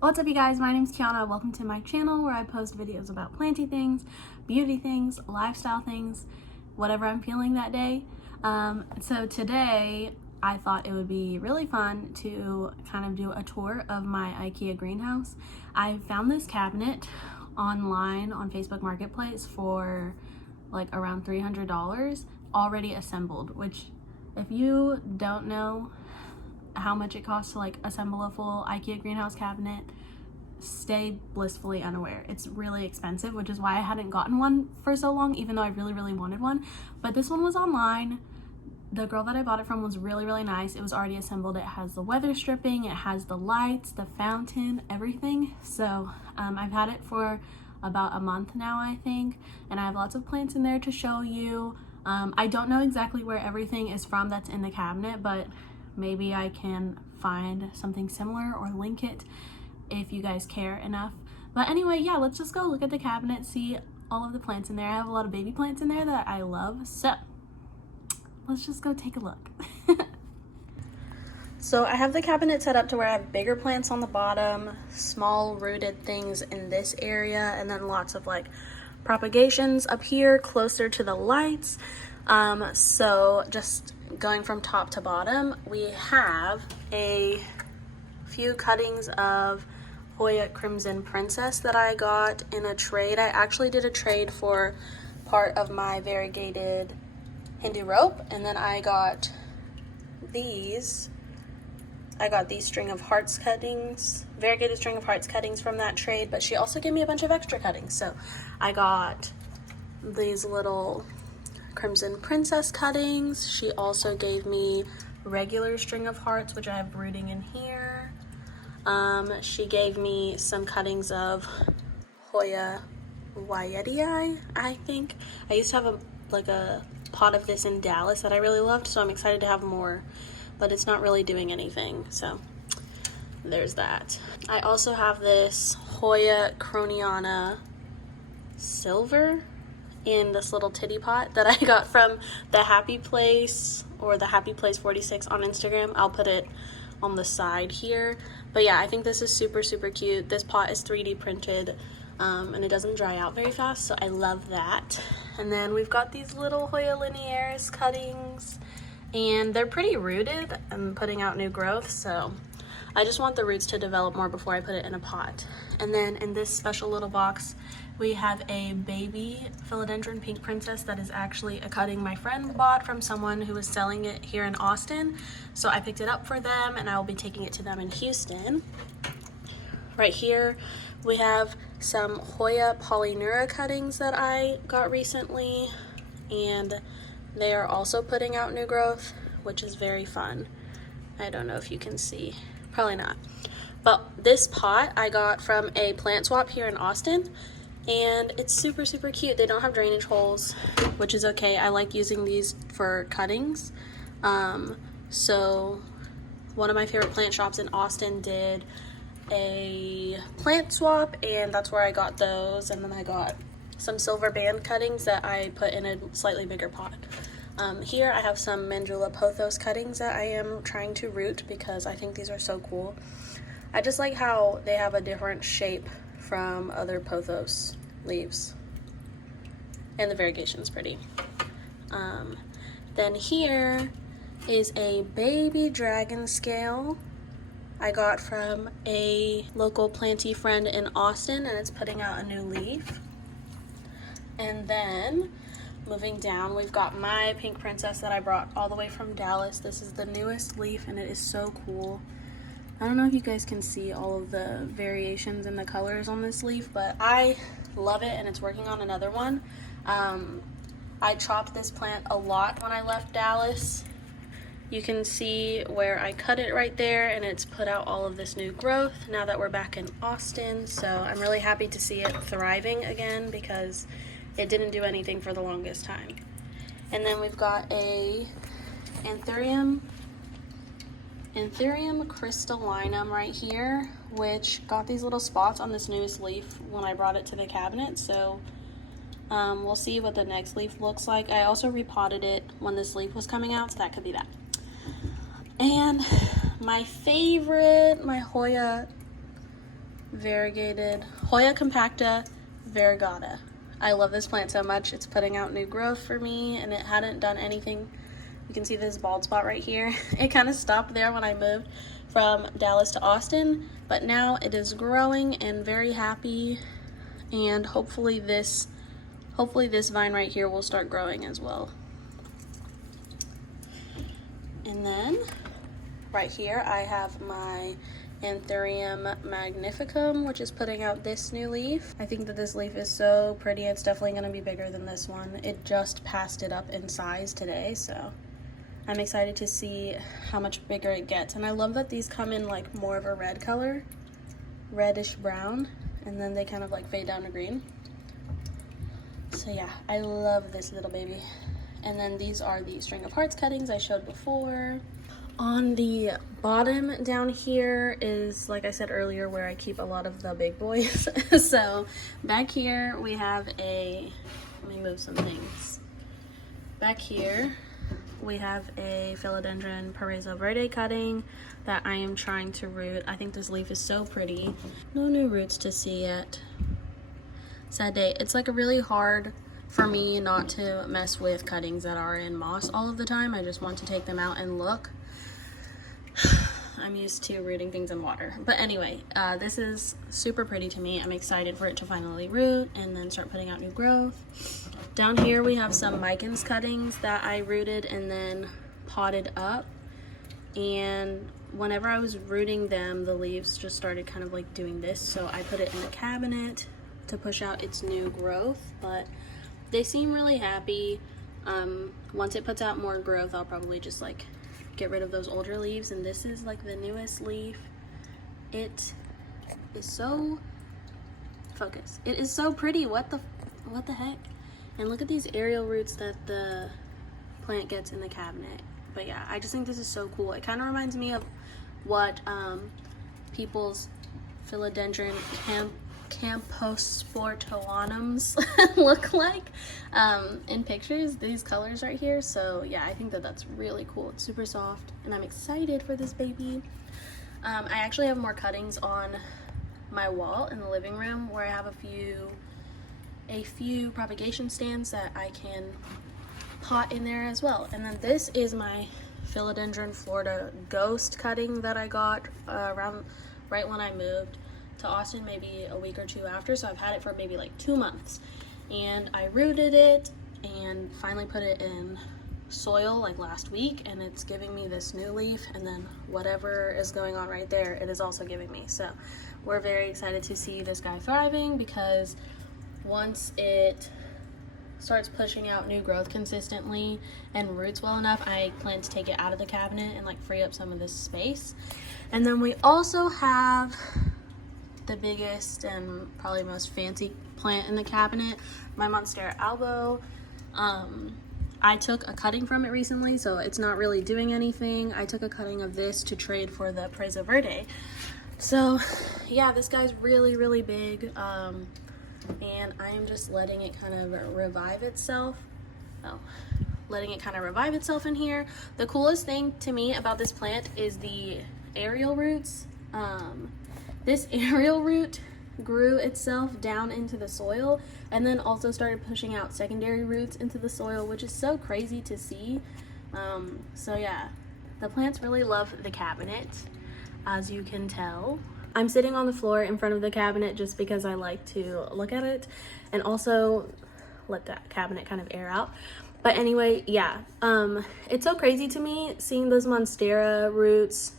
What's up, you guys? My name's Kiana. Welcome to my channel where I post videos about planty things, beauty things, lifestyle things, whatever I'm feeling that day. So today I thought it would be really fun to kind of do a tour of my Ikea greenhouse. I found this cabinet online on Facebook Marketplace for like around $300 already assembled, which if you don't know how much it costs to like assemble a full Ikea greenhouse cabinet, stay blissfully unaware. It's really expensive, which is why I hadn't gotten one for so long, even though I really wanted one. But this one was online. The girl that I bought it from was really nice. It was already assembled. It has the weather stripping, it has the lights, the fountain, everything. So I've had it for about a month now, I think, and I have lots of plants in there to show you. I don't know exactly where everything is from that's in the cabinet, but maybe I can find something similar or link it if you guys care enough. But anyway, yeah, let's just go look at the cabinet, see all of the plants in there. I have a lot of baby plants in there that I love, so let's just go take a look. So I have the cabinet set up to where I have bigger plants on the bottom, small rooted things in this area, and then lots of like propagations up here closer to the lights. So just going from top to bottom, we have a few cuttings of Hoya Crimson Princess that I got in a trade. I actually did a trade for part of my variegated Hindu rope, and then I got these string of hearts cuttings, variegated string of hearts cuttings from that trade, but she also gave me a bunch of extra cuttings. So I got these little Crimson Princess cuttings. She also gave me regular string of hearts, which I have rooting in here. She gave me some cuttings of Hoya Wyetii, I think. I used to have a pot of this in Dallas that I really loved, so I'm excited to have more, but it's not really doing anything, so there's that. I also have this Hoya Croniana Silver in this little titty pot that I got from the Happy Place, or the Happy Place 46 on Instagram. I'll put it on the side here. But yeah, I think this is super cute. This pot is 3D printed, and it doesn't dry out very fast, so I love that. And then we've got these little Hoya Linearis cuttings, and they're pretty rooted and putting out new growth, so I just want the roots to develop more before I put it in a pot. And then in this special little box, we have a baby Philodendron Pink Princess that is actually a cutting my friend bought from someone who was selling it here in Austin. So I picked it up for them, and I will be taking it to them in Houston. Right here, we have some Hoya Polyneura cuttings that I got recently, and they are also putting out new growth, which is very fun. I don't know if you can see, probably not. But this pot I got from a plant swap here in Austin, and it's super cute. They don't have drainage holes, which is okay. I like using these for cuttings. So one of my favorite plant shops in Austin did a plant swap, and that's where I got those. And then I got some silver band cuttings that I put in a slightly bigger pot. Here I have some Mandula pothos cuttings that I am trying to root because I think these are so cool. I just like how they have a different shape from other pothos leaves, and the variegation's pretty. Then here is a baby dragon scale I got from a local planty friend in Austin, and it's putting out a new leaf. And then moving down, we've got my pink princess that I brought all the way from Dallas. This is the newest leaf, and it is so cool. I don't know if you guys can see all of the variations in the colors on this leaf, but I love it, and it's working on another one. I chopped this plant a lot when I left Dallas. You can see where I cut it right there, and it's put out all of this new growth now that we're back in Austin. So I'm really happy to see it thriving again because it didn't do anything for the longest time. And then we've got a Anthurium crystallinum right here, which got these little spots on this newest leaf when I brought it to the cabinet. So we'll see what the next leaf looks like. I also repotted it when this leaf was coming out, so that could be that. And my favorite, my Hoya variegated Hoya compacta variegata. I love this plant so much. It's putting out new growth for me, and it hadn't done anything. You can see this bald spot right here. It kind of stopped there when I moved from Dallas to Austin, but now it is growing and very happy, and hopefully this vine right here will start growing as well. And then right here I have my Anthurium magnificum, which is putting out this new leaf. I think that this leaf is so pretty. It's definitely going to be bigger than this one. It just passed it up in size today, so I'm excited to see how much bigger it gets. And I love that these come in like more of a red color, reddish brown, and then they kind of like fade down to green. So yeah, I love this little baby. And then these are the string of hearts cuttings I showed before. On the bottom down here is, like I said earlier, where I keep a lot of the big boys. So back here we have let me move some things. Back here we have a philodendron Paraiso Verde cutting that I am trying to root. I think this leaf is so pretty. No new roots to see yet. Sad day. It's like really hard for me not to mess with cuttings that are in moss all of the time. I just want to take them out and look. I'm used to rooting things in water. But anyway, this is super pretty to me. I'm excited for it to finally root and then start putting out new growth. Down here we have some Micans cuttings that I rooted and then potted up. And whenever I was rooting them, the leaves just started kind of like doing this. So I put it in the cabinet to push out its new growth. But they seem really happy. Once it puts out more growth, I'll probably just like get rid of those older leaves, and this is like the newest leaf. It is so focused. It is so pretty. What the heck? And look at these aerial roots that the plant gets in the cabinet. But yeah, I just think this is so cool. It kind of reminds me of what people's philodendron camposportoanums look like in pictures, these colors right here. So yeah, I think that that's really cool. It's super soft and I'm excited for this baby. I actually have more cuttings on my wall in the living room where I have a few propagation stands that I can pot in there as well. And then this is my philodendron Florida ghost cutting that I got around right when I moved to Austin, maybe a week or two after. So I've had it for maybe like 2 months, and I rooted it and finally put it in soil like last week, and it's giving me this new leaf, and then whatever is going on right there, it is also giving me. So we're very excited to see this guy thriving, because once it starts pushing out new growth consistently and roots well enough, I plan to take it out of the cabinet and like free up some of this space. And then we also have the biggest and probably most fancy plant in the cabinet, my Monstera albo. I took a cutting from it recently, so it's not really doing anything. I took a cutting of this to trade for the Paraiso Verde. So yeah, this guy's really big, and I am just letting it kind of revive itself. Letting it kind of revive itself in here. The coolest thing to me about this plant is the aerial roots. This aerial root grew itself down into the soil and then also started pushing out secondary roots into the soil, which is so crazy to see. So yeah, the plants really love the cabinet, as you can tell. I'm sitting on the floor in front of the cabinet just because I like to look at it and also let that cabinet kind of air out. But anyway, yeah, it's so crazy to me seeing those Monstera roots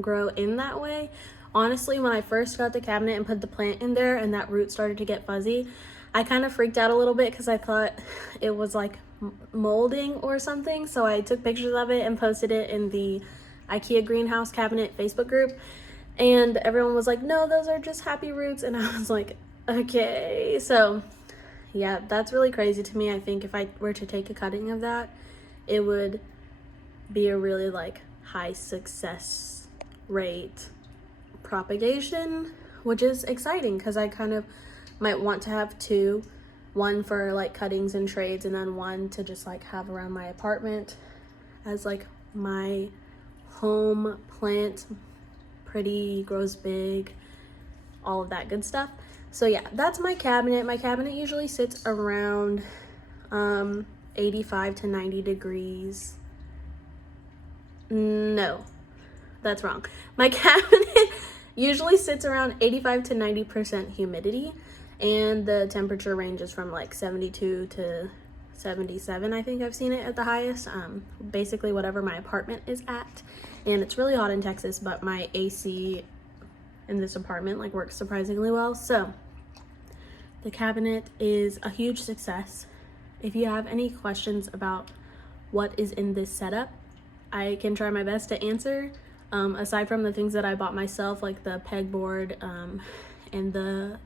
grow in that way. Honestly, when I first got the cabinet and put the plant in there and that root started to get fuzzy, I kind of freaked out a little bit because I thought it was like molding or something. So I took pictures of it and posted it in the Ikea greenhouse cabinet Facebook group. And everyone was like, no, those are just happy roots. And I was like, okay. So yeah, that's really crazy to me. I think if I were to take a cutting of that, it would be a really like high success rate propagation, which is exciting because I kind of might want to have two, one for like cuttings and trades, and then one to just like have around my apartment as like my home plant. Pretty, grows big, all of that good stuff. So yeah, that's my cabinet. My cabinet usually sits around 85 to 90 degrees. No, that's wrong. My cabinet usually sits around 85 to 90% humidity, and the temperature ranges from like 72 to 77. I think I've seen it at the highest. Basically whatever my apartment is at. And it's really hot in Texas, but my AC in this apartment like works surprisingly well. So the cabinet is a huge success. If you have any questions about what is in this setup, I can try my best to answer. Aside from the things that I bought myself, like the pegboard and the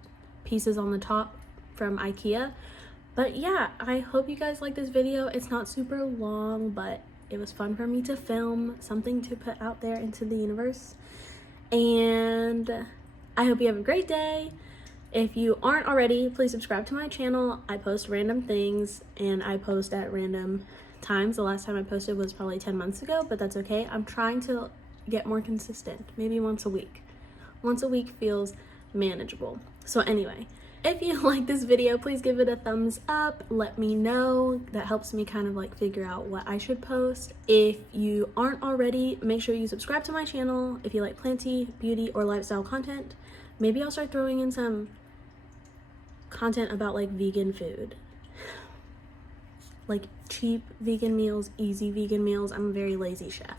pieces on the top from Ikea. But yeah, I hope you guys like this video. It's not super long, but it was fun for me to film, something to put out there into the universe. And I hope you have a great day. If you aren't already, please subscribe to my channel. I post random things and I post at random times. The last time I posted was probably 10 months ago, but that's okay. I'm trying to get more consistent, maybe once a week. Once a week feels manageable. So anyway, if you like this video, please give it a thumbs up. Let me know. That helps me kind of like figure out what I should post. If you aren't already, make sure you subscribe to my channel. If you like planty, beauty, or lifestyle content, maybe I'll start throwing in some content about like vegan food. Like cheap vegan meals, easy vegan meals. I'm a very lazy chef,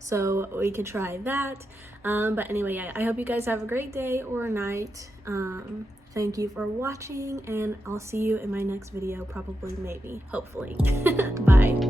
so we could try that. But anyway, yeah, I hope you guys have a great day or night. Thank you for watching, and I'll see you in my next video, probably, maybe, hopefully. Bye.